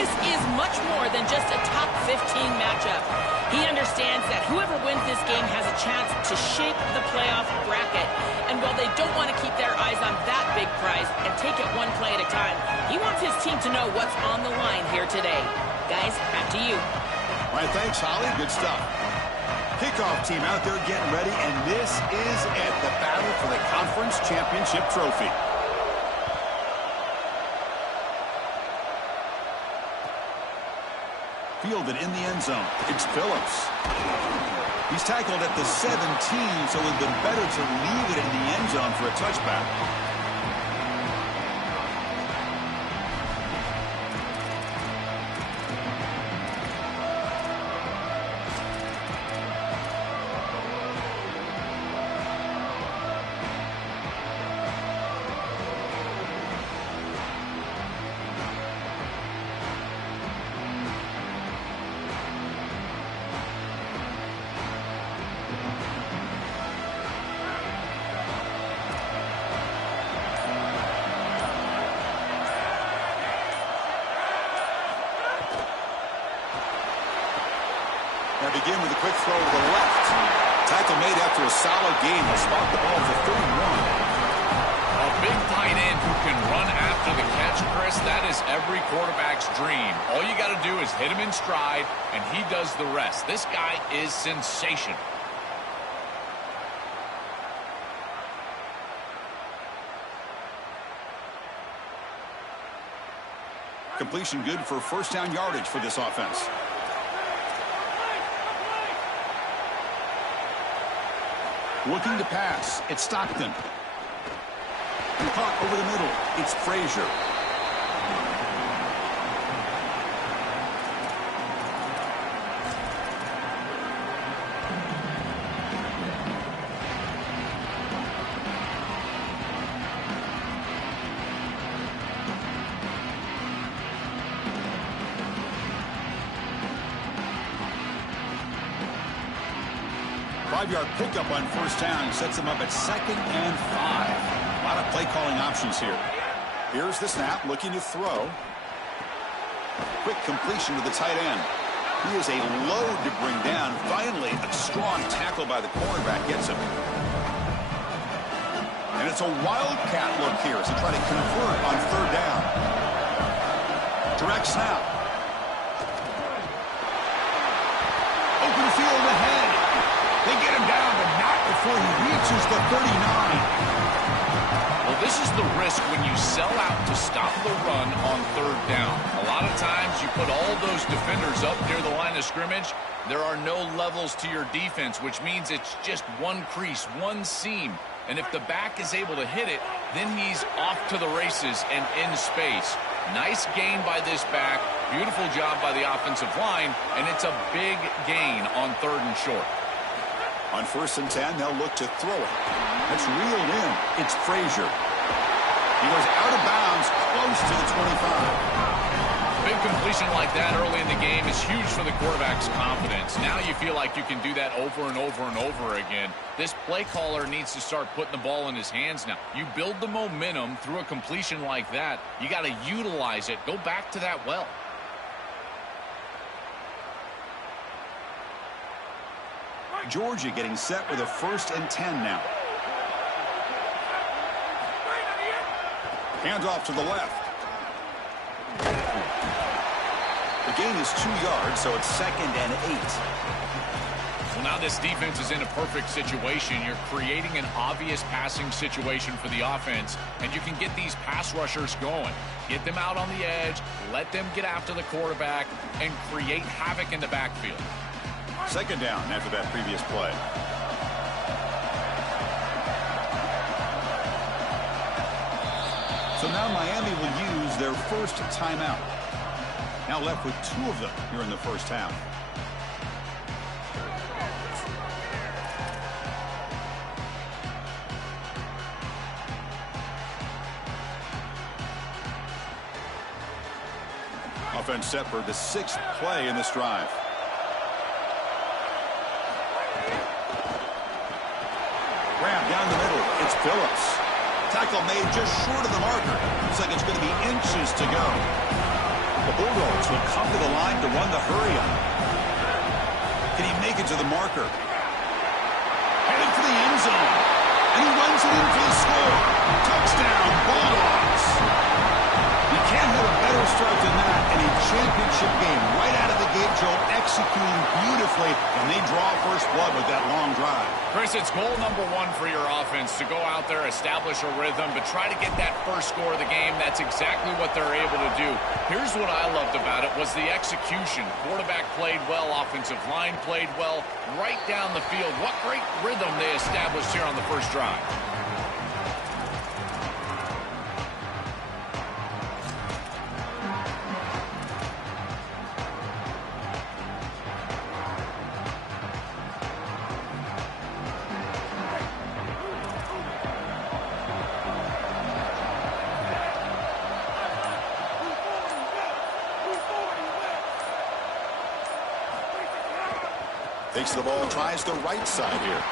This is much more than just a top 15 matchup. He understands that whoever wins this game has a chance to shape the playoff bracket. And while they don't want to keep their eyes on that big prize and take it one play at a time, he wants his team to know what's on the line here today. Guys, back to you. All right, thanks, Holly. Good stuff. Kickoff team out there getting ready, and this is at the battle for the conference championship trophy. Fielded in the end zone. It's Phillips. He's tackled at the 17, so it would have been better to leave it in the end zone for a touchback. Now begin with a quick throw to the left. Tackle made after a solid gain. He'll spot the ball for 31. A big tight end who can run after the catch, Chris, that is every quarterback's dream. All you got to do is hit him in stride, and he does the rest. This guy is sensational. Completion good for first down yardage for this offense. Looking to pass. It's Stockton. And caught over the middle. It's Frazier. Five-yard pickup on first down sets him up at 2nd and 5. A lot of play calling options here. Here's the snap, looking to throw. Quick completion to the tight end. He is a load to bring down. Finally, a strong tackle by the cornerback gets him. And it's a wildcat look here as they try to convert on third down. Direct snap. Open field ahead. They get him down, but not before he reaches the 39. Well, this is the risk when you sell out to stop the run on third down. A lot of times you put all those defenders up near the line of scrimmage. There are no levels to your defense, which means it's just one crease, one seam. And if the back is able to hit it, then he's off to the races and in space. Nice gain by this back. Beautiful job by the offensive line. And it's a big gain on 3rd and short. On 1st and 10, they'll look to throw it. It's reeled in. It's Frazier. He goes out of bounds, close to the 25. Big completion like that early in the game is huge for the quarterback's confidence. Now you feel like you can do that over and over and over again. This play caller needs to start putting the ball in his hands now. You build the momentum through a completion like that. You got to utilize it. Go back to that well. Georgia getting set with a 1st and 10 now. Handoff to the left. The gain is 2 yards, so it's 2nd and 8. Well, now this defense is in a perfect situation. You're creating an obvious passing situation for the offense, and you can get these pass rushers going. Get them out on the edge, let them get after the quarterback, and create havoc in the backfield. 2nd down after that previous play. So now Miami will use their first timeout. Now left with 2 of them here in the first half. Offense set for the 6th play in this drive. Grab down the middle. It's Phillips. Tackle made just short of the marker. Looks like it's going to be inches to go. The Bulldogs defense will come to the line to run the hurry up. Can he make it to the marker? Headed for the end zone. And he runs it in for the score. Touchdown, Bulldogs. You can't have a better start than that in a championship game. Right out of the gate, Joe, executing beautifully, and they draw first blood with that long drive. Chris, it's goal number one for your offense to go out there, establish a rhythm, but try to get that first score of the game. That's exactly what they're able to do. Here's what I loved about it was the execution. Quarterback played well, offensive line played well, right down the field. What great rhythm they established here on the first drive. Takes the ball, tries the right side here.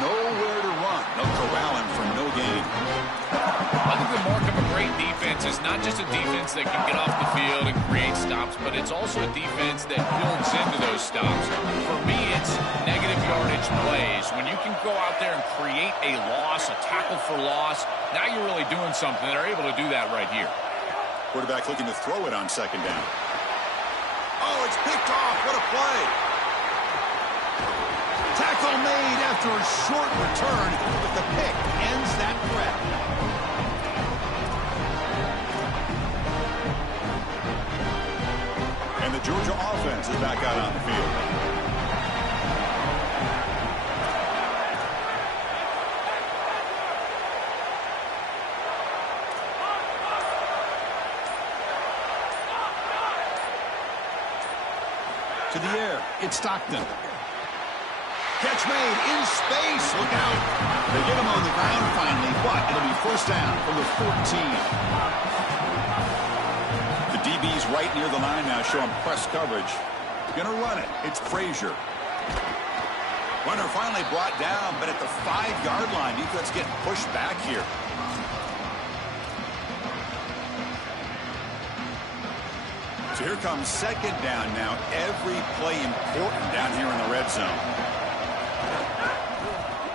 Nowhere to run. No corral him for no gain. I think the mark of a great defense is not just a defense that can get off the field and create stops, but it's also a defense that builds into those stops. For me, it's negative yardage plays. When you can go out there and create a loss, a tackle for loss, now you're really doing something. They're able to do that right here. Quarterback looking to throw it on second down. Oh, it's picked off. What a play. Tackle made after a short return, but the pick ends that threat. And the Georgia offense is back out on the field. To the air, it's Stockton. Catch made in space. Look out. They get him on the ground finally, but it'll be first down from the 14. The DB's right near the line now, showing press coverage. Going to run it. It's Frazier. Runner finally brought down, but at the 5-yard line, defense getting pushed back here. So here comes second down now. Every play important down here in the red zone.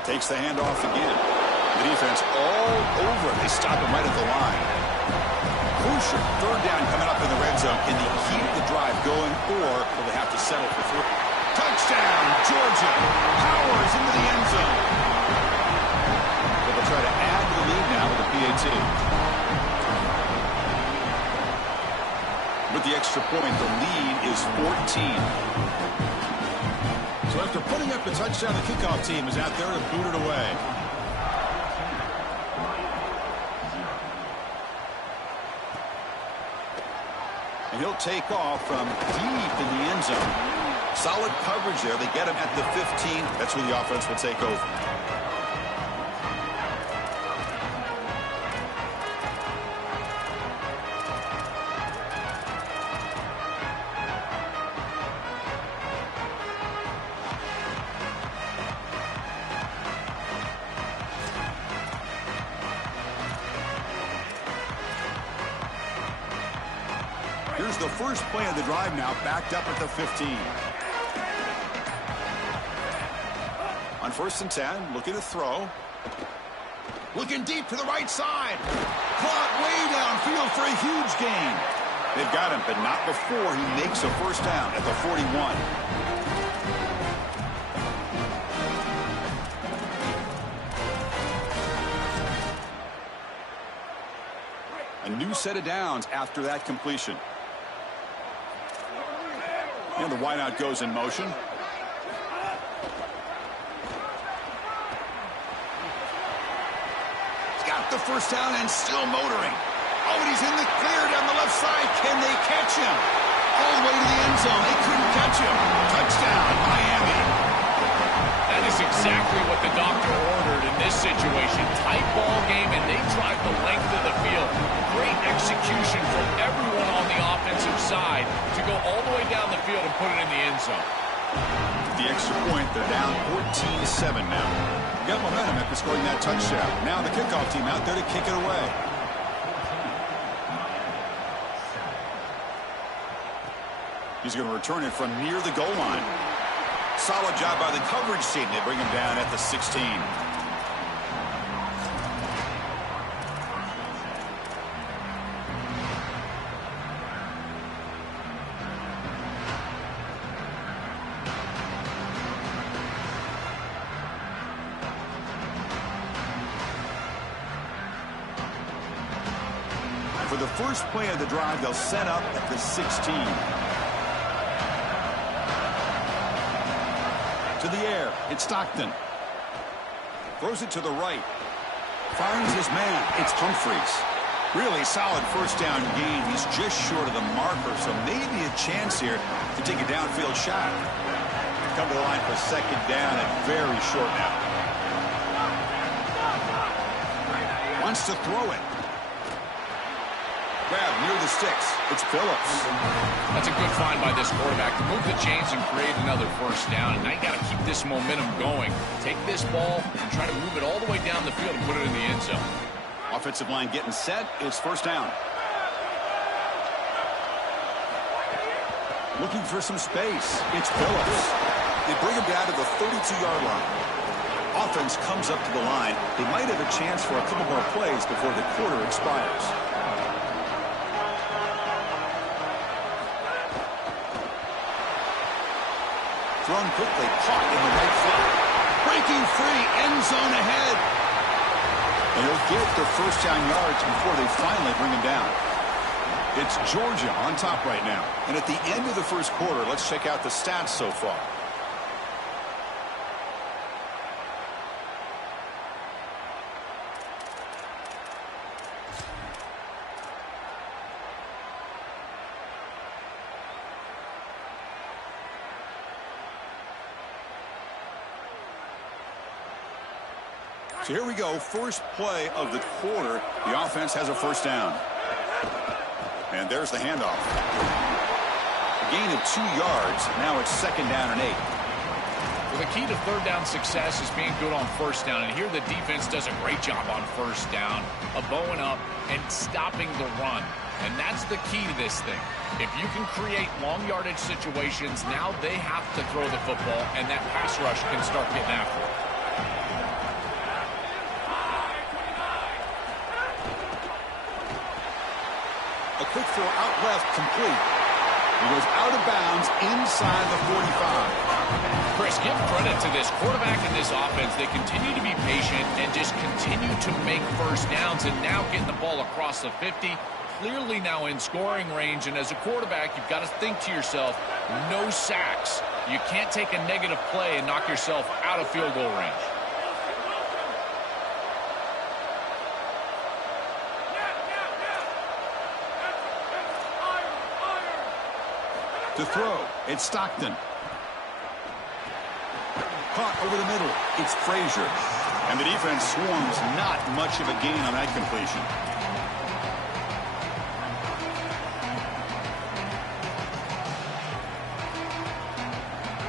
Takes the handoff again. The defense all over. They stop him right at the line. Crucial third down coming up in the red zone. Can they keep the drive going, or will they have to settle for 3? Touchdown, Georgia. Powers into the end zone. But they'll try to add to the lead now with the PAT. With the extra point, the lead is 14. So after putting up the touchdown, the kickoff team is out there to boot it away. And he'll take off from deep in the end zone. Solid coverage there. They get him at the 15. That's where the offense will take over. Here's the first play of the drive now, backed up at the 15. On 1st and 10, looking to throw. Looking deep to the right side. Caught way downfield for a huge gain. They've got him, but not before he makes a first down at the 41. A new set of downs after that completion. And the wideout goes in motion. He's got the first down and still motoring. Oh, and he's in the clear down the left side. Can they catch him? All the way to the end zone. They couldn't catch him. Touchdown, Miami. That is exactly what the doctor ordered in this situation. Tight ball game, and they drive the length of the field. Great execution from everyone on the offensive side to go all the way down the field and put it in the end zone. The extra point, they're down 14-7 now. Got momentum after scoring that touchdown. Now the kickoff team out there to kick it away. He's going to return it from near the goal line. Solid job by the coverage team. They bring him down at the 16. For the first play of the drive, they'll set up at the 16. To the air, it's Stockton. Throws it to the right. Finds his man, it's Humphreys. Really solid first down gain. He's just short of the marker, so maybe a chance here to take a downfield shot. Come to the line for second down and very short now. Wants to throw it. Grab near the sticks. It's Phillips. That's a good find by this quarterback to move the chains and create another first down. And now you got to keep this momentum going. Take this ball and try to move it all the way down the field and put it in the end zone. Offensive line getting set. It's first down. Looking for some space. It's Phillips. They bring him down to the 32-yard line. Offense comes up to the line. They might have a chance for a couple more plays before the quarter expires. Thrown quickly, caught in the right foot. Breaking free, end zone ahead. And he'll get the first down yards before they finally bring him down. It's Georgia on top right now. And at the end of the first quarter, let's check out the stats so far. So here we go, first play of the quarter. The offense has a first down. And there's the handoff. A gain of 2 yards. Now it's second down and 8. Well, the key to third down success is being good on first down. And here the defense does a great job on first down of bowing up and stopping the run. And that's the key to this thing. If you can create long yardage situations, now they have to throw the football, and that pass rush can start getting after it. A quick throw out left, complete. He goes out of bounds inside the 45. Chris, give credit to this quarterback and this offense. They continue to be patient and just continue to make first downs, and now getting the ball across the 50. Clearly now in scoring range, and as a quarterback, you've got to think to yourself, no sacks. You can't take a negative play and knock yourself out of field goal range. To throw, it's Stockton. Caught over the middle, it's Frazier. And the defense swarms, not much of a gain on that completion.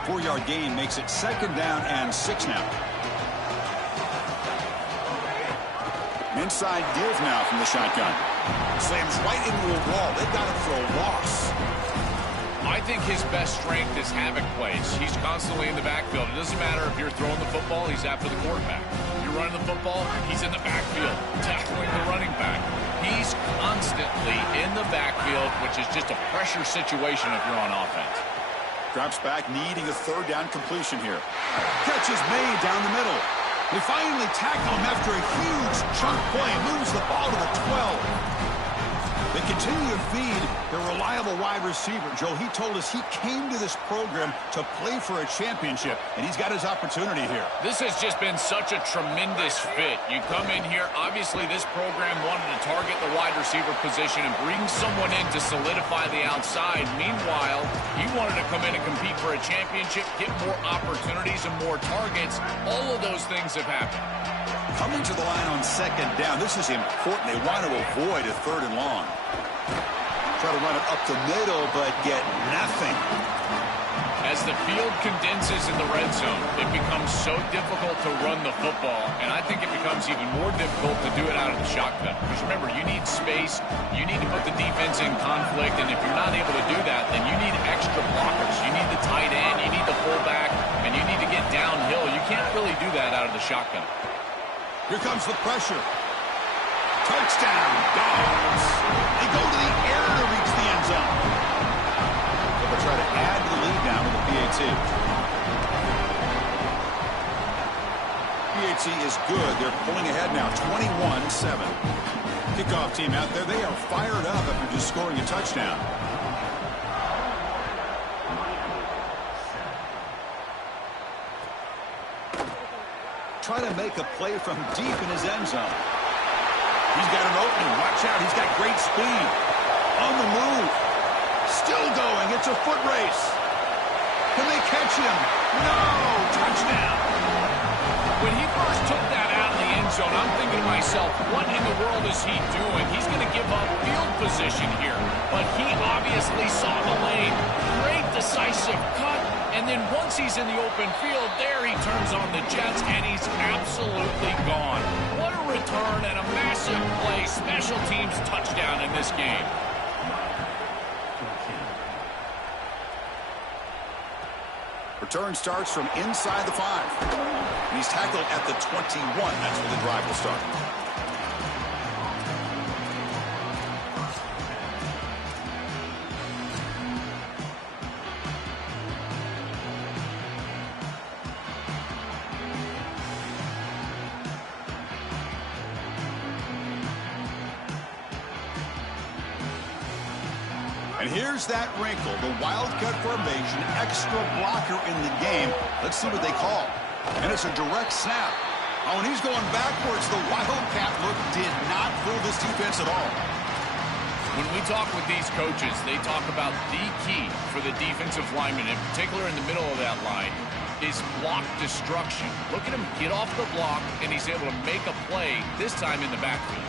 Four-yard gain makes it second down and 6 now. Inside give now from the shotgun. Slams right into a wall. They've got him for a loss. I think his best strength is havoc plays. He's constantly in the backfield. It doesn't matter if you're throwing the football, he's after the quarterback. If you're running the football, he's in the backfield, tackling the running back. He's constantly in the backfield, which is just a pressure situation if you're on offense. Drops back, needing a third down completion here. Catch is made down the middle. They finally tackle him after a huge chunk play. Moves the ball to the 12. They continue to feed their reliable wide receiver. Joe, he told us he came to this program to play for a championship, and he's got his opportunity here. This has just been such a tremendous fit. You come in here, obviously this program wanted to target the wide receiver position and bring someone in to solidify the outside. Meanwhile, he wanted to come in and compete for a championship, get more opportunities and more targets. All of those things have happened. Coming to the line on second down, this is important. They want to avoid a third and long. Try to run it up the middle, but get nothing. As the field condenses in the red zone, it becomes so difficult to run the football, and I think it becomes even more difficult to do it out of the shotgun. Because remember, you need space, you need to put the defense in conflict, and if you're not able to do that, then you need extra shotgun. Here comes the pressure. Touchdown, Dogs. They go to the air to reach the end zone. They'll try to add to the lead now with the PAT. PAT is good. They're pulling ahead now, 21-7. Kickoff team out there. They are fired up after just scoring a touchdown. Try to make a play from deep in his end zone. He's got an opening. Watch out. He's got great speed. On the move. Still going. It's a foot race. Can they catch him? No. Touchdown. When he first took that out of the end zone, I'm thinking to myself, what in the world is he doing? He's going to give up field position here. But he obviously saw the lane. Great decisive cut. And then once he's in the open field, there he turns on the jets, and he's absolutely gone. What a return and a massive play. Special teams touchdown in this game. Return starts from inside the 5. And he's tackled at the 21. That's where the drive will start. And here's that wrinkle, the wildcat formation, extra blocker in the game. Let's see what they call. And it's a direct snap. Oh, and he's going backwards. The wildcat look did not fool this defense at all. When we talk with these coaches, they talk about the key for the defensive lineman, in particular in the middle of that line, is block destruction. Look at him get off the block, and he's able to make a play, this time in the backfield.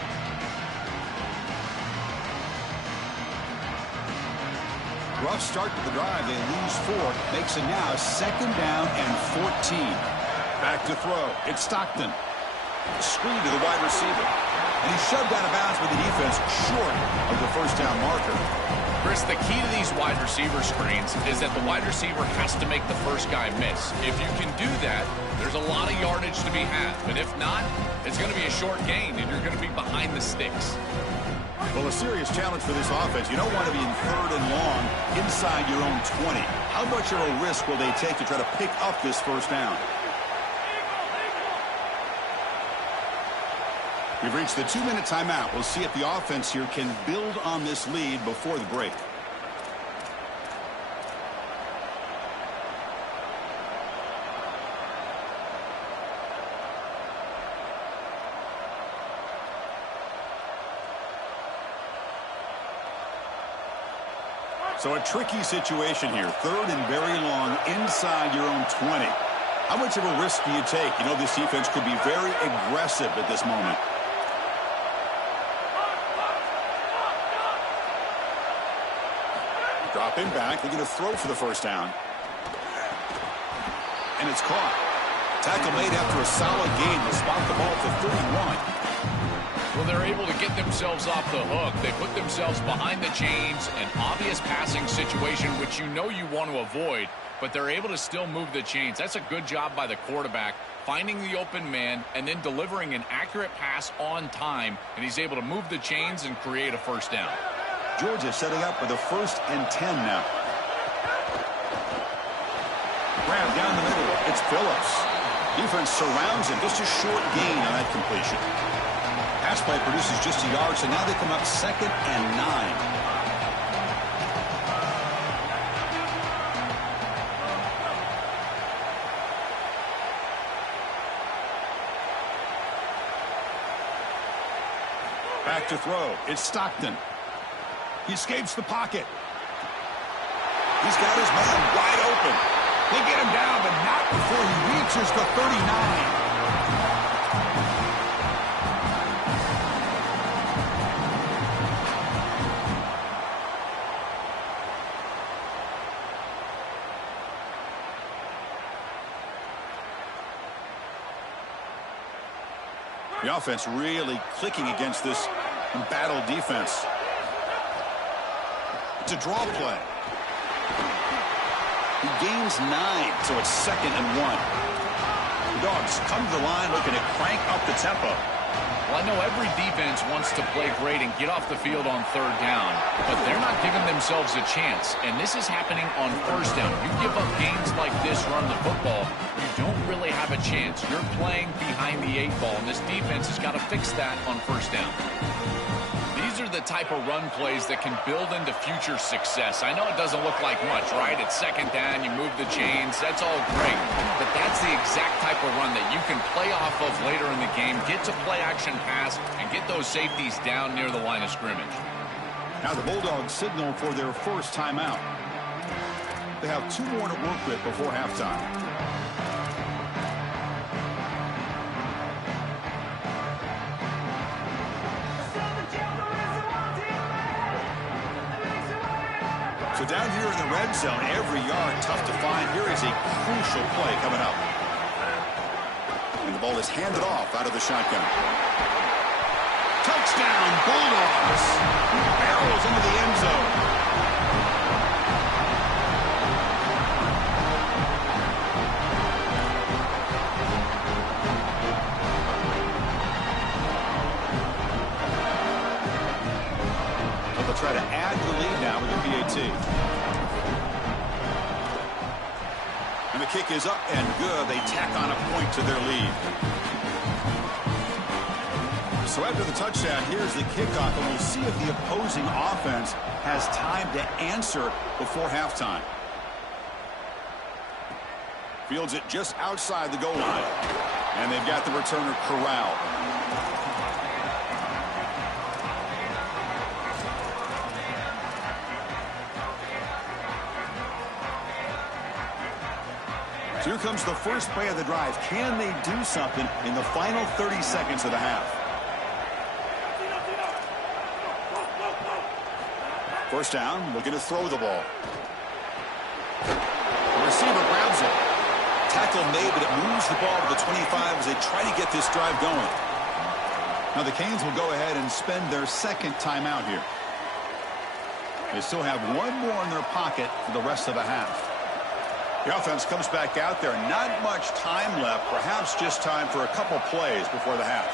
Rough start to the drive. They lose 4. Makes it now 2nd down and 14. Back to throw. It's Stockton. Screen to the wide receiver. And he's shoved out of bounds by the defense short of the first down marker. Chris, the key to these wide receiver screens is that the wide receiver has to make the first guy miss. If you can do that, there's a lot of yardage to be had. But if not, it's going to be a short gain, and you're going to be behind the sticks. Well, a serious challenge for this offense. You don't want to be in 3rd and long inside your own 20. How much of a risk will they take to try to pick up this first down? We've reached the 2-minute timeout. We'll see if the offense here can build on this lead before the break. So a tricky situation here. 3rd and very long inside your own 20. How much of a risk do you take? You know, this defense could be very aggressive at this moment. Drop him back. They're going to throw for the first down. And it's caught. Tackle made after a solid gain. They'll spot the ball to 31. Well, they're able to get themselves off the hook. They put themselves behind the chains, an obvious passing situation, which you know you want to avoid, but they're able to still move the chains. That's a good job by the quarterback, finding the open man and then delivering an accurate pass on time, and he's able to move the chains and create a first down. Georgia setting up with a 1st and 10 now. Grab down the middle. It's Phillips. Defense surrounds him. Just a short gain on that completion. Pass play produces just a yard, so now they come up 2nd and 9. Back to throw. It's Stockton. He escapes the pocket. He's got his man wide open. They get him down, but not before he reaches the 39. The offense really clicking against this embattled defense. It's a draw play. He gains 9, so it's 2nd and 1. Dogs come to the line looking to crank up the tempo. Well, I know every defense wants to play great and get off the field on third down, but they're not giving themselves a chance, and this is happening on first down. You give up gains like this running the football, you don't really have a chance. You're playing behind the 8 ball, and this defense has got to fix that on first down. These are the type of run plays that can build into future success. I know it doesn't look like much, right? It's second down, you move the chains, that's all great. But that's the exact type of run that you can play off of later in the game, get to play action pass, and get those safeties down near the line of scrimmage. Now the Bulldogs signal for their first timeout. They have 2 more to work with before halftime. So down here in the red zone, every yard tough to find. Here is a crucial play coming up. And the ball is handed off out of the shotgun. Touchdown, Bulldogs. Barrels into the end zone. They'll try to add the lead now with the PAT. And the kick is up and good. They tack on a point to their lead. So after the touchdown, here's the kickoff, and we'll see if the opposing offense has time to answer before halftime. Fields it just outside the goal line. And they've got the returner corralled. So here comes the first play of the drive. Can they do something in the final 30 seconds of the half? First down, looking to throw the ball. The receiver grabs it. Tackle made, but it moves the ball to the 25 as they try to get this drive going. Now the Canes will go ahead and spend their second timeout here. They still have 1 more in their pocket for the rest of the half. The offense comes back out there. Not much time left. Perhaps just time for a couple plays before the half.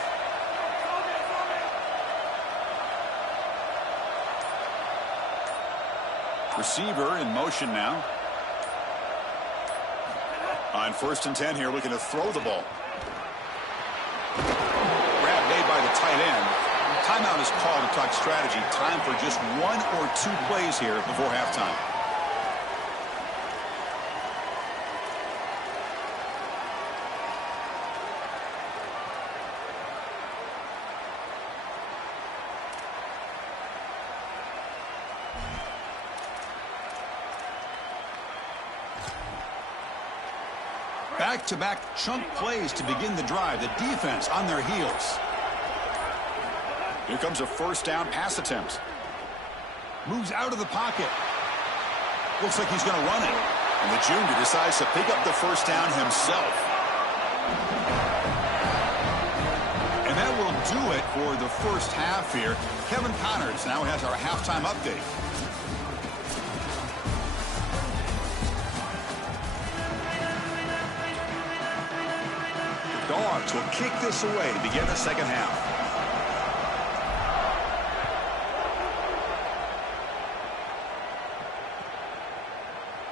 Receiver in motion now. On 1st and 10 here, looking to throw the ball. Grab made by the tight end. Timeout is called to talk strategy. Time for just 1 or 2 plays here before halftime. Back-to-back chunk plays to begin the drive. The defense on their heels. Here comes a first down pass attempt. Moves out of the pocket. Looks like he's going to run it. And the junior decides to pick up the first down himself. And that will do it for the first half here. Kevin Connors now has our halftime update. Dogs will kick this away to begin the second half.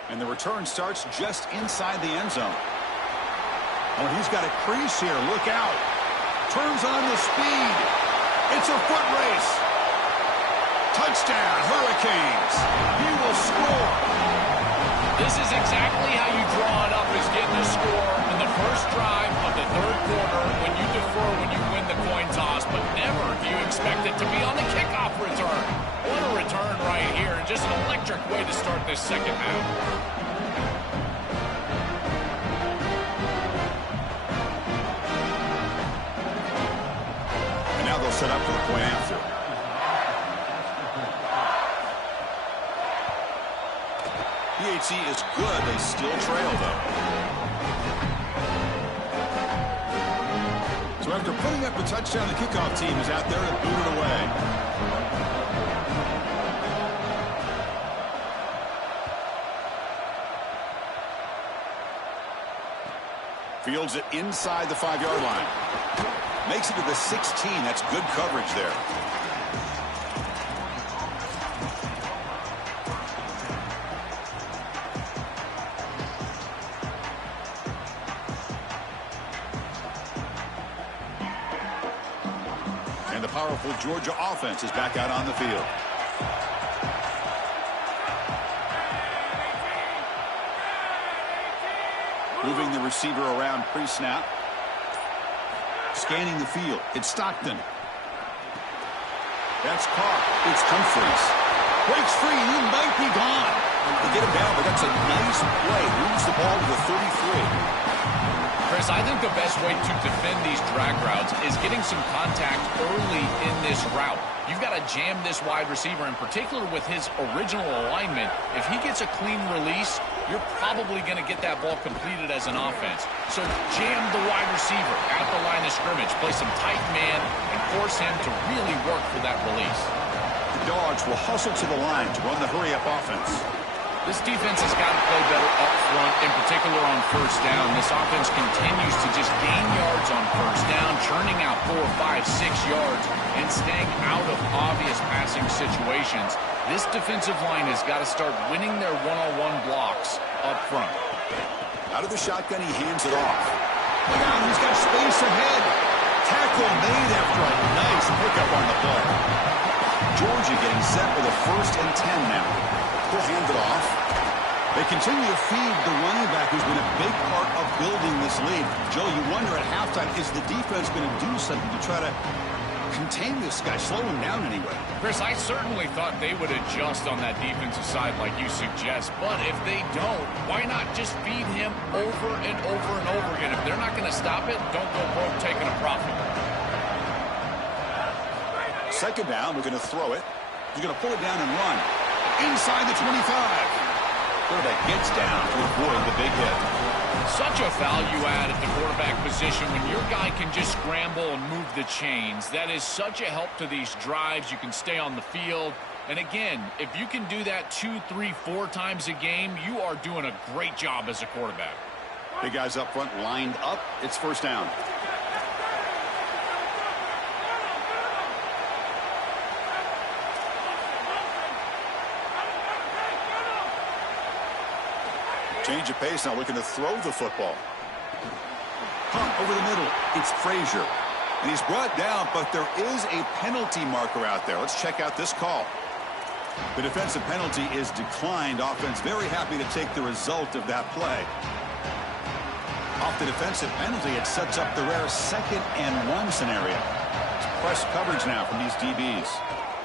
And the return starts just inside the end zone. Oh, he's got a crease here. Look out. Turns on the speed. It's a foot race. Touchdown, Hurricanes. He will score. This is exactly how you draw it up, is getting a score in the first drive of the third quarter when you defer, when you win the coin toss, but never do you expect it to be on the kickoff return. What a return right here, and just an electric way to start this second half. And now they'll set up for the point after. PAT is good. They still trail, though. So after putting up the touchdown, the kickoff team is out there to boot it away. Fields it inside the 5-yard line. Makes it to the 16. That's good coverage there. And the powerful Georgia offense is back out on the field. Moving the receiver around pre-snap. Scanning the field. It's Stockton. That's caught. It's Humphries. Breaks free. He might be gone. They get him down, but that's a nice play. Moves the ball to the 33. Chris, I think the best way to defend these drag routes is getting some contact early in this route. You've got to jam this wide receiver, in particular with his original alignment. If he gets a clean release, you're probably going to get that ball completed as an offense. So jam the wide receiver at the line of scrimmage, play some tight man, and force him to really work for that release. The Dogs will hustle to the line to run the hurry-up offense. This defense has got to play better up front, in particular on first down. This offense continues to just gain yards on first down, churning out 4, 5, 6 yards, and staying out of obvious passing situations. This defensive line has got to start winning their one-on-one blocks up front. Out of the shotgun, he hands it off. Look out, he's got space ahead. Tackle made after a nice pickup on the play. Georgia getting set with a 1st and 10 now. He'll hand it off. They continue to feed the running back who's been a big part of building this lead. Joe, you wonder at halftime, is the defense going to do something to try to contain this guy, slow him down anyway? Chris, I certainly thought they would adjust on that defensive side like you suggest, but if they don't, why not just feed him over and over and over again? If they're not going to stop it, don't go broke taking a profit. 2nd down, we're going to throw it. He's going to pull it down and run. Inside the 25. Quarterback gets down to avoid the big hit. Such a value add at the quarterback position when your guy can just scramble and move the chains. That is such a help to these drives. You can stay on the field. And again, if you can do that 2, 3, 4 times a game, you are doing a great job as a quarterback. Big guys up front lined up. It's 1st down. Change of pace now, looking to throw the football. Punt over the middle. It's Frazier. And he's brought down, but there is a penalty marker out there. Let's check out this call. The defensive penalty is declined. Offense very happy to take the result of that play. Off the defensive penalty, it sets up the rare 2nd and 1 scenario. It's press coverage now from these DBs.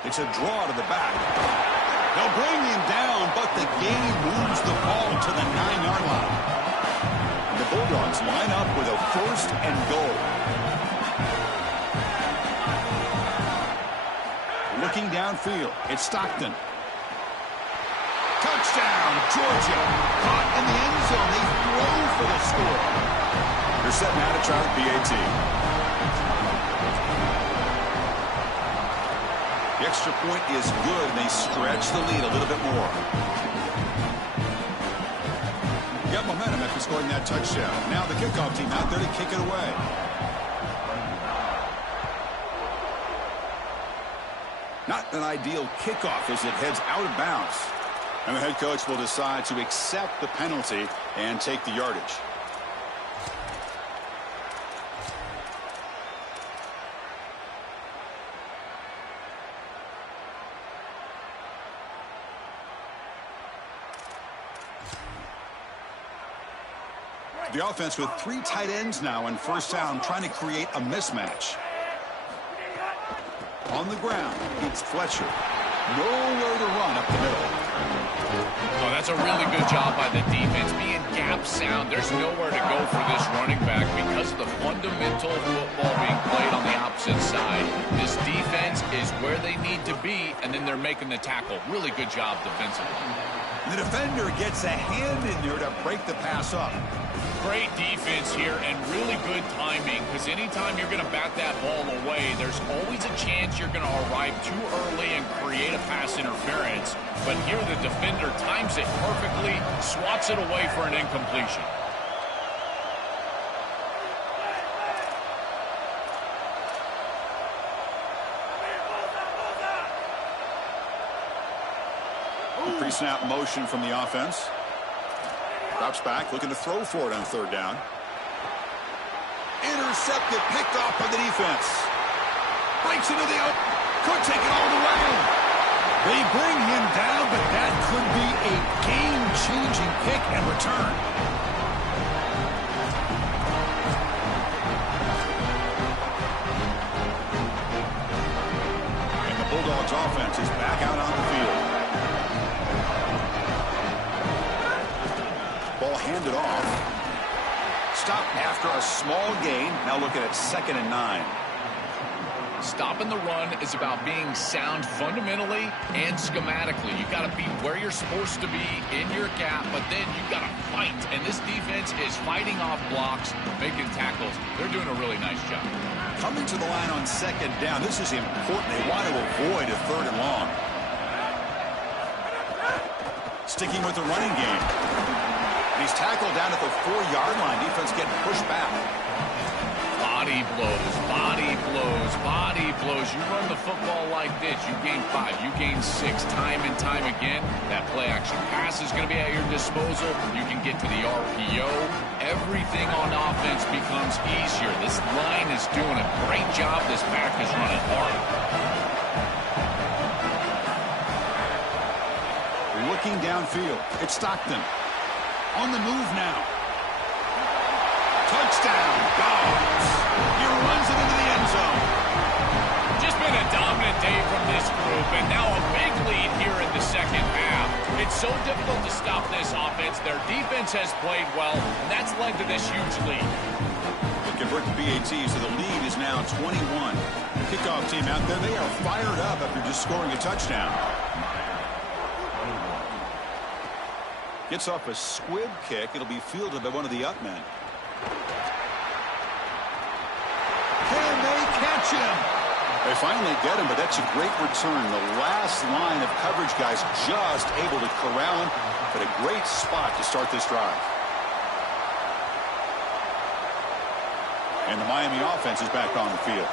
It's a draw to the back. They'll bring him down, but the game moves the ball to the 9-yard line. The Bulldogs line up with a 1st and goal. Looking downfield, it's Stockton. Touchdown, Georgia. Caught in the end zone. They throw for the score. They're set now to try the PAT. The extra point is good. They stretch the lead a little bit more. Got momentum after scoring that touchdown. Now the kickoff team out there to kick it away. Not an ideal kickoff as it heads out of bounds. And the head coach will decide to accept the penalty and take the yardage. The offense with 3 tight ends now in 1st down, trying to create a mismatch. On the ground, it's Fletcher. Nowhere to run up the middle. Oh, that's a really good job by the defense. Being gap sound, there's nowhere to go for this running back because of the fundamental football being played on the opposite side. This defense is where they need to be, and then they're making the tackle. Really good job defensively. The defender gets a hand in there to break the pass up. Great defense here and really good timing, because anytime you're going to bat that ball away, there's always a chance you're going to arrive too early and create a pass interference. But here the defender times it perfectly, swats it away for an incompletion. pre-snap motion from the offense. Drops back, looking to throw for it on third down. Intercepted, picked off by the defense. Breaks into the could take it all the way. They bring him down, but that could be a game-changing pick and return. And the Bulldogs offense is back out on the field. Ball handed off. Stopped after a small gain. Now looking at 2nd and 9. Stopping the run is about being sound fundamentally and schematically. You got to be where you're supposed to be in your gap, but then you've got to fight. And this defense is fighting off blocks, making tackles. They're doing a really nice job. Coming to the line on 2nd down. This is important. They want to avoid a 3rd and long. Sticking with the running game. He's tackled down at the 4-yard line. Defense getting pushed back. Body blows, body blows, body blows. You run the football like this, you gain 5, you gain 6 time and time again. That play action pass is going to be at your disposal. You can get to the RPO. Everything on offense becomes easier. This line is doing a great job. This back is running hard. Looking downfield. It's Stockton. On the move now. Touchdown, Dogs. He runs it into the end zone. Just been a dominant day from this group, and now a big lead here in the second half. It's so difficult to stop this offense. Their defense has played well, and that's led to this huge lead. They convert to BAT, so the lead is now 21. The kickoff team out there, they are fired up after just scoring a touchdown. Gets off a squib kick. It'll be fielded by one of the up men. Can they catch him? They finally get him, but that's a great return. The last line of coverage guys just able to corral him, but a great spot to start this drive. And the Miami offense is back on the field.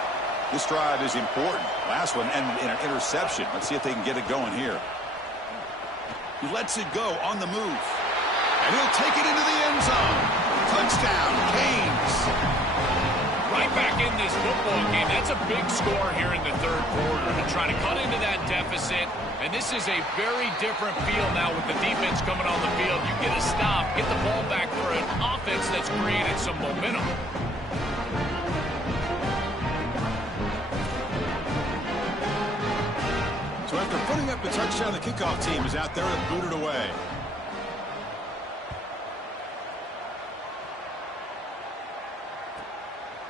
This drive is important. Last one ended in an interception. Let's see if they can get it going here. He lets it go on the move. And he'll take it into the end zone. Touchdown, Canes. Right back in this football game. That's a big score here in the third quarter to try to cut into that deficit. And this is a very different feel now with the defense coming on the field. You get a stop, get the ball back for an offense that's created some momentum. So after putting up the touchdown, the kickoff team is out there and booted away.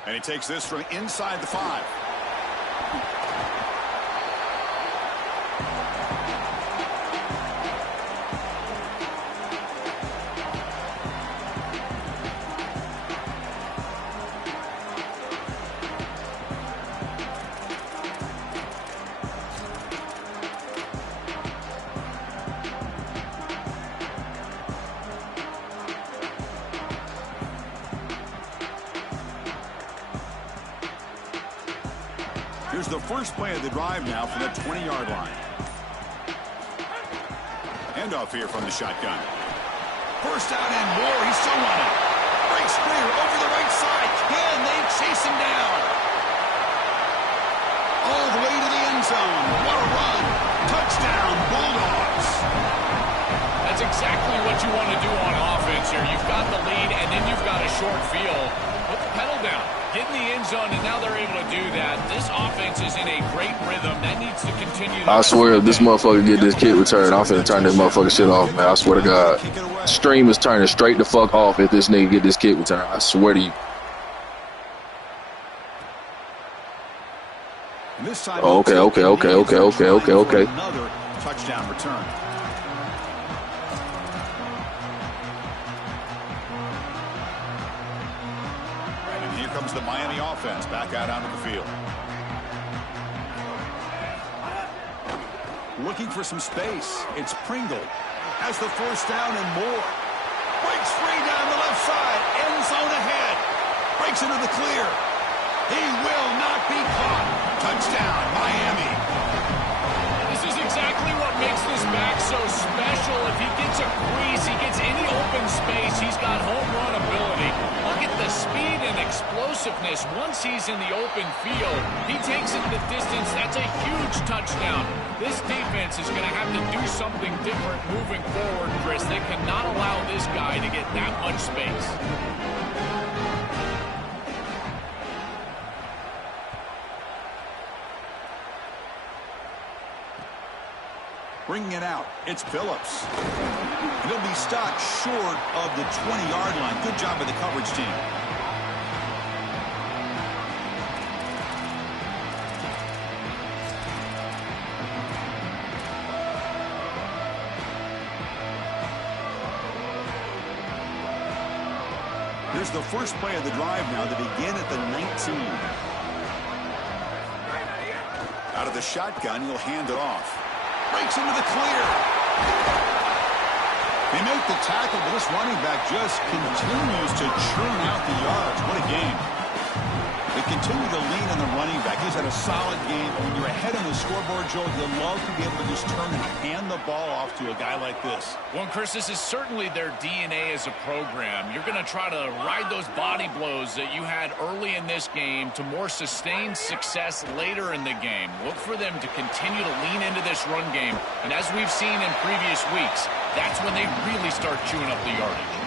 And he takes this from inside the 5. Here's the first play of the drive now from the 20-yard line. Handoff here from the shotgun. First down and more. He's still running. Breaks clear over the right side. Can they chase him down? All the way to the end zone. What a run. Touchdown, Bulldogs. That's exactly what you want to do on offense here. You've got the lead, and then you've got a short field. Put the pedal down. Get in the end zone, and now they're able to do that. This offense is in a great rhythm. That needs to continue. I swear, if this motherfucker get this kick return, I'm finna turn this motherfucking shit off, man. I swear to God. Stream is turning straight the fuck off if this nigga get this kick return. I swear to you. Oh, okay. Another touchdown return. Comes the Miami offense back out onto the field. Looking for some space. It's Pringle. Has the first down and more. Breaks free down the left side. End zone ahead. Breaks into the clear. He will not be caught. Touchdown, Miami. This is exactly what makes this back so special. If he gets a crease, he gets any open space, he's got home run ability. Look at the speed and explosiveness once he's in the open field. He takes it the distance. That's a huge touchdown. This defense is going to have to do something different moving forward, Chris. They cannot allow this guy to get that much space. Bringing it out, it's Phillips. He'll be stopped short of the 20-yard line. Good job by the coverage team. Here's the first play of the drive now to begin at the 19. Out of the shotgun, he'll hand it off. Breaks into the clear. They make the tackle, but this running back just continues to churn out the yards. What a game. They continue to lean on the running back. He's had a solid game. When you're ahead on the scoreboard, Joel, you love to be able to just turn and hand the ball off to a guy like this. Well, Chris, this is certainly their DNA as a program. You're going to try to ride those body blows that you had early in this game to more sustained success later in the game. Look for them to continue to lean into this run game. And as we've seen in previous weeks, that's when they really start chewing up the yardage.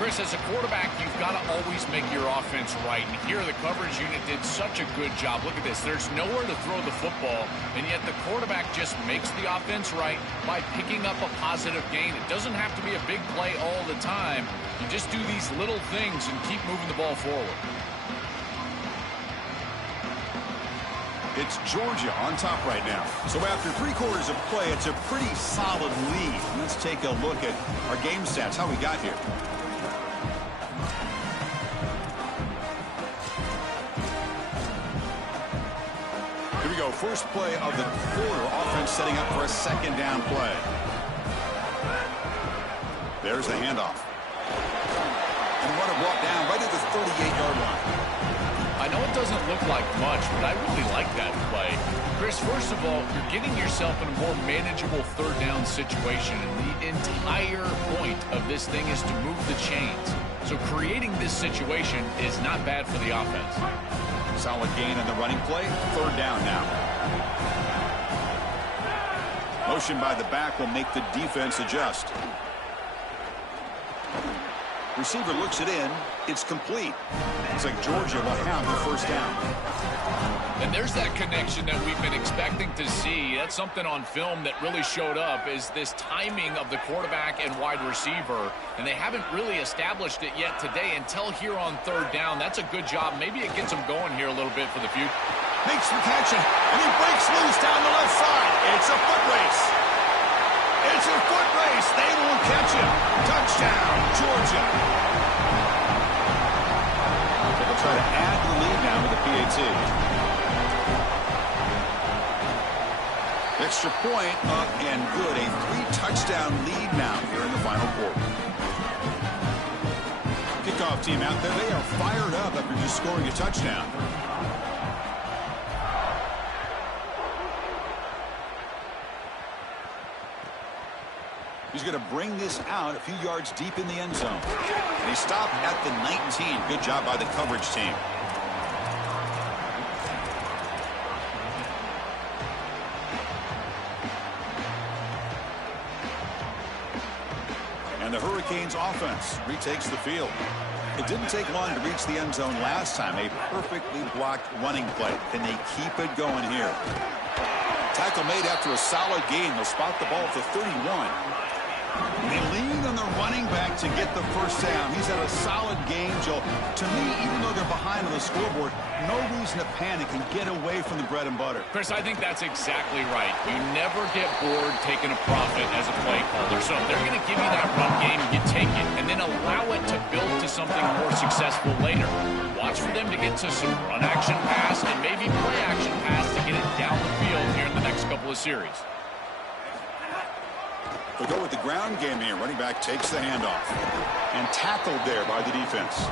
Chris, as a quarterback, you've got to always make your offense right. And here, the coverage unit did such a good job. Look at this. There's nowhere to throw the football, and yet the quarterback just makes the offense right by picking up a positive gain. It doesn't have to be a big play all the time. You just do these little things and keep moving the ball forward. It's Georgia on top right now. So after 3 quarters of play, it's a pretty solid lead. Let's take a look at our game stats, how we got here. Here we go, first play of the quarter. Offense setting up for a second down play. There's the handoff. And runner brought down right at the 38-yard line. I know it doesn't look like much, but I really like that play. Chris, first of all, you're getting yourself in a more manageable third down situation, and the entire point of this thing is to move the chains. So creating this situation is not bad for the offense. Solid gain on the running play. Third down now. Motion by the back will make the defense adjust. Receiver looks it in. It's complete. Looks like Georgia will have the first down. And there's that connection that we've been expecting to see. That's something on film that really showed up, is this timing of the quarterback and wide receiver. And they haven't really established it yet today until here on third down. That's a good job. Maybe it gets them going here a little bit for the future. Makes the catch, and he breaks loose down the left side. It's a foot race. It's a foot race. They won't catch him. Touchdown, Georgia. They'll try to add the lead now with the PAT. Extra point up and good. A 3-touchdown lead now here in the final quarter. Kickoff team out there. They are fired up after just scoring a touchdown. He's going to bring this out a few yards deep in the end zone. And he stopped at the 19. Good job by the coverage team. And the Hurricanes offense retakes the field. It didn't take long to reach the end zone last time. A perfectly blocked running play. Can they keep it going here? Tackle made after a solid gain. They'll spot the ball at the 31. They lean on the running back to get the first down. He's had a solid game, Joe. To me, even though they're behind on the scoreboard, no reason to panic and get away from the bread and butter. Chris, I think that's exactly right. You never get bored taking a profit as a play caller. So if they're going to give you that run game, you take it, and then allow it to build to something more successful later. Watch for them to get to some run action pass and maybe play action pass to get it down the field here in the next couple of series. They'll go with the ground game here. Running back takes the handoff. And tackled there by the defense.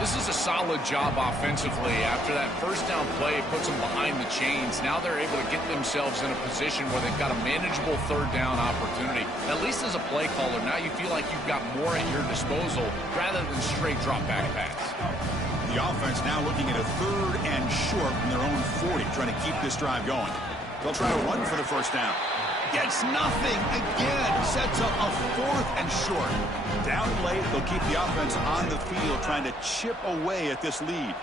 This is a solid job offensively. After that first down play, it puts them behind the chains. Now they're able to get themselves in a position where they've got a manageable third down opportunity. At least as a play caller, now you feel like you've got more at your disposal rather than straight drop back pass. The offense now looking at a 3rd and short from their own 40, trying to keep this drive going. They'll try to run for the first down. Gets nothing again. Sets up a 4th and short. Down late, they'll keep the offense on the field trying to chip away at this lead.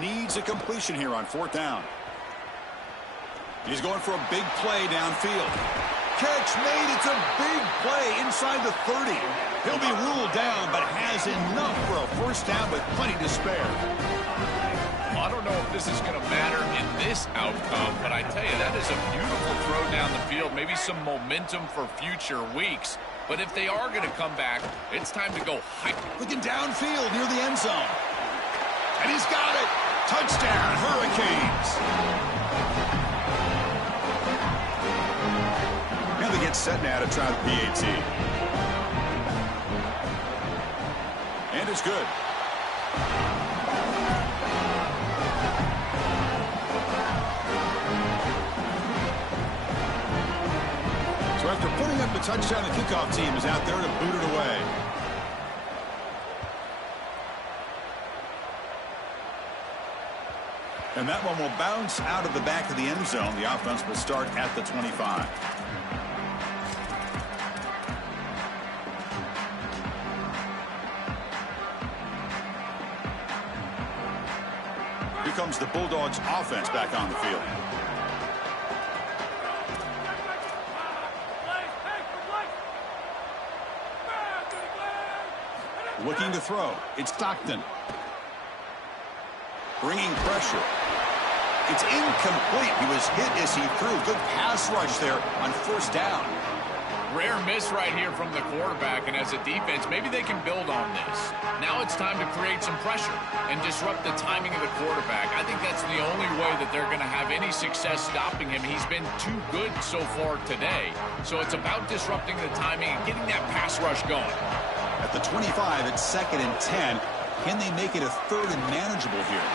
Needs a completion here on 4th down. He's going for a big play downfield. Catch made. It's a big play inside the 30. He'll be ruled down, but has enough for a first down with plenty to spare. I don't know if this is going to matter in this outcome, but I tell you, that is a beautiful throw down the field. Maybe some momentum for future weeks. But if they are going to come back, it's time to go high. Looking downfield near the end zone. And he's got it. Touchdown, Hurricanes. Now they get set now to try the PAT. And it's good. So after putting up the touchdown, the kickoff team is out there to boot it away. And that one will bounce out of the back of the end zone. The offense will start at the 25. Here comes the Bulldogs offense back on the field. Looking to throw. It's Stockton. Bringing pressure. It's incomplete. He was hit as he threw. Good pass rush there on first down. Rare miss right here from the quarterback, and as a defense, maybe they can build on this. Now it's time to create some pressure and disrupt the timing of the quarterback. I think that's the only way that they're going to have any success stopping him. He's been too good so far today. So it's about disrupting the timing and getting that pass rush going. At the 25, it's 2nd and 10. Can they make it a 3rd and manageable here?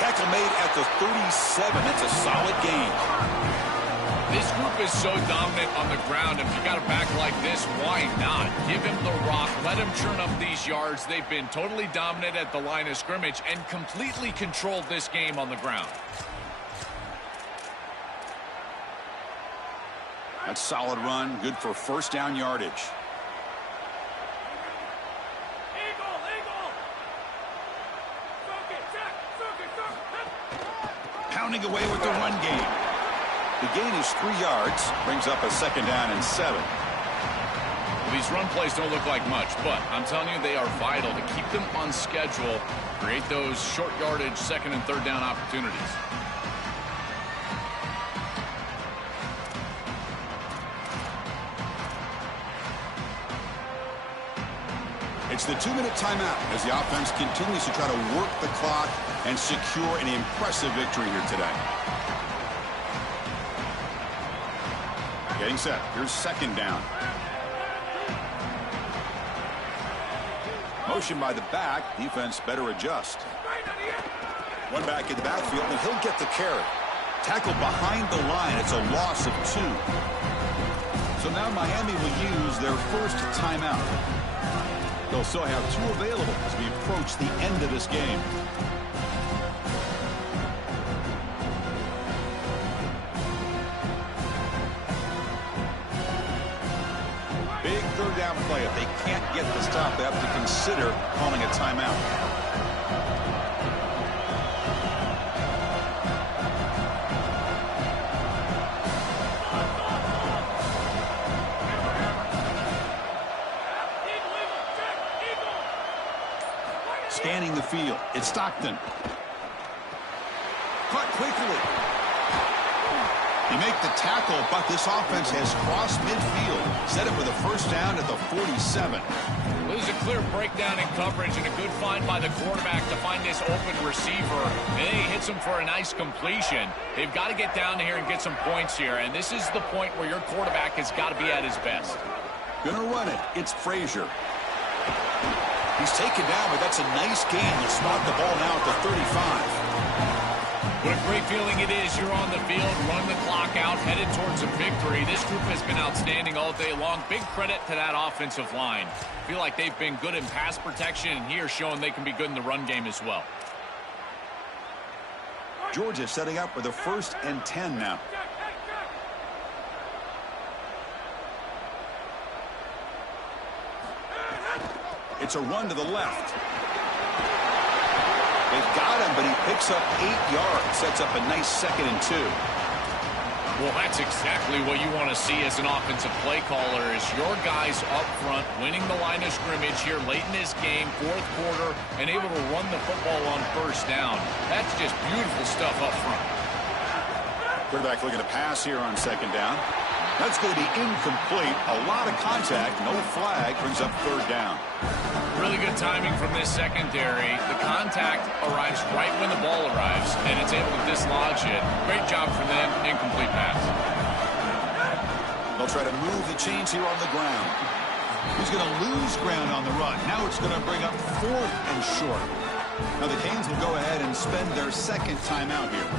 Tackle made at the 37. That's a solid gain. This group is so dominant on the ground. If you got a back like this, why not? Give him the rock. Let him churn up these yards. They've been totally dominant at the line of scrimmage and completely controlled this game on the ground. That's solid run. Good for first down yardage. Pounding away with the run game. The gain is 3 yards. Brings up a 2nd down and 7. These run plays don't look like much, but I'm telling you, they are vital to keep them on schedule, create those short yardage 2nd and 3rd down opportunities. It's the 2-minute timeout as the offense continues to try to work the clock and secure an impressive victory here today. Getting set. Here's 2nd down. Motion by the back. Defense better adjust. One back in the backfield, and he'll get the carry. Tackle behind the line. It's a loss of 2. So now Miami will use their first timeout. They'll still have 2 available as we approach the end of this game. Big 3rd down play. If they can't get the stop, they have to consider calling a timeout. Scanning the field. It's Stockton. Caught quickly. You make the tackle, but this offense has crossed midfield. Set up with a first down at the 47. Well, there's a clear breakdown in coverage and a good find by the quarterback to find this open receiver. And then he hits him for a nice completion. They've got to get down here and get some points here. And this is the point where your quarterback has got to be at his best. Gonna run it. It's Frazier. He's taken down, but that's a nice gain. They'll spot the ball now at the 35. What a great feeling it is. You're on the field, run the clock out, headed towards a victory. This group has been outstanding all day long. Big credit to that offensive line. I feel like they've been good in pass protection, and here showing they can be good in the run game as well. Georgia setting up with a 1st and 10 now. It's a run to the left. They've got him, but he picks up 8 yards. Sets up a nice 2nd and 2. Well, that's exactly what you want to see as an offensive play caller, is your guys up front winning the line of scrimmage here late in this game, 4th quarter, and able to run the football on 1st down. That's just beautiful stuff up front. Quarterback looking to pass here on 2nd down. That's going to be incomplete. A lot of contact. No flag. Brings up 3rd down. Really good timing from this secondary. The contact arrives right when the ball arrives, and it's able to dislodge it. Great job from them. Incomplete pass. They'll try to move the chains here on the ground. He's going to lose ground on the run. Now it's going to bring up 4th and short. Now the Canes will go ahead and spend their 2nd timeout here.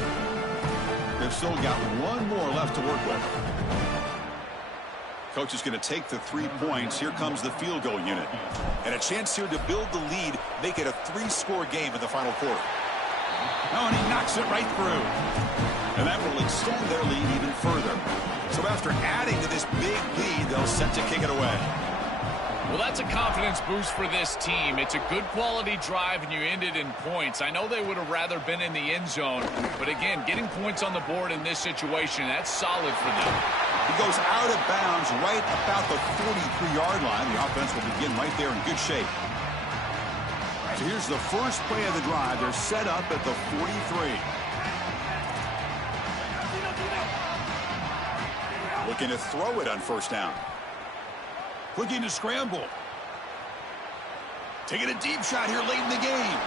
They've still got 1 more left to work with. Coach is going to take the 3 points. Here comes the field goal unit. And a chance here to build the lead, make it a 3-score game in the final quarter. Oh, and he knocks it right through. And that will extend their lead even further. So after adding to this big lead, they'll set to kick it away. Well, that's a confidence boost for this team. It's a good quality drive, and you ended in points. I know they would have rather been in the end zone, but again, getting points on the board in this situation, that's solid for them. He goes out of bounds right about the 43-yard line. The offense will begin right there in good shape. So here's the first play of the drive. They're set up at the 43. Looking to throw it on 1st down. Looking to scramble. Taking a deep shot here late in the game.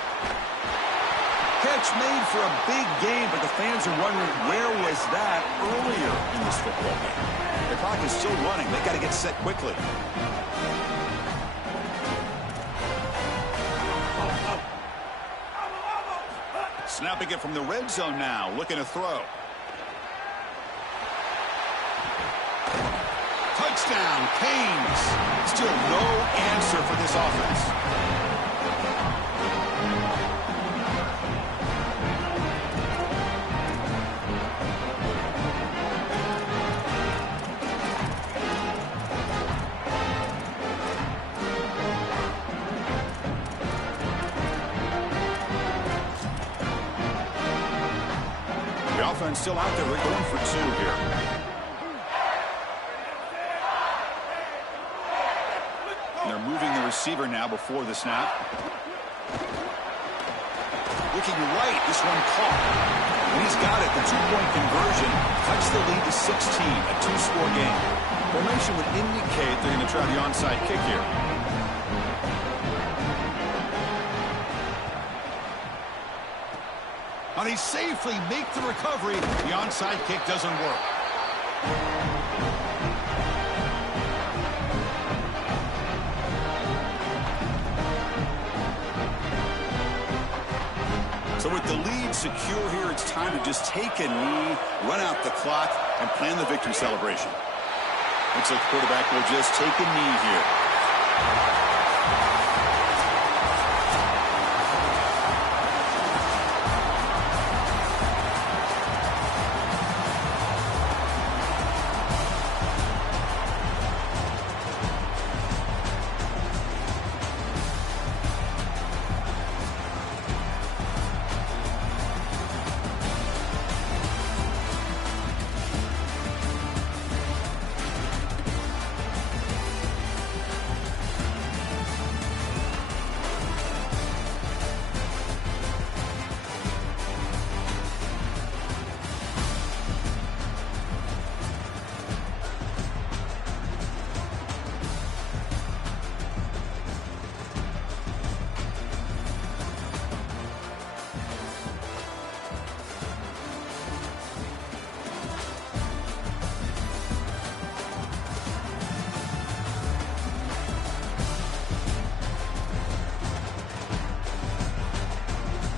Catch made for a big game, but the fans are wondering where was that earlier in this football game. The clock is still running. They got to get set quickly. Snapping it from the red zone now. Looking to throw. Touchdown, Canes. Still no answer for this offense. The offense still out there. They're going for 2 here. They're moving the receiver now before the snap. Looking right, this one caught. And he's got it. The 2-point conversion cuts the lead to 16, a 2-score game. Formation would indicate they're going to try the onside kick here. And they safely make the recovery. The onside kick doesn't work. So with the lead secure here, it's time to just take a knee, run out the clock, and plan the victory celebration. Looks like the quarterback will just take a knee here.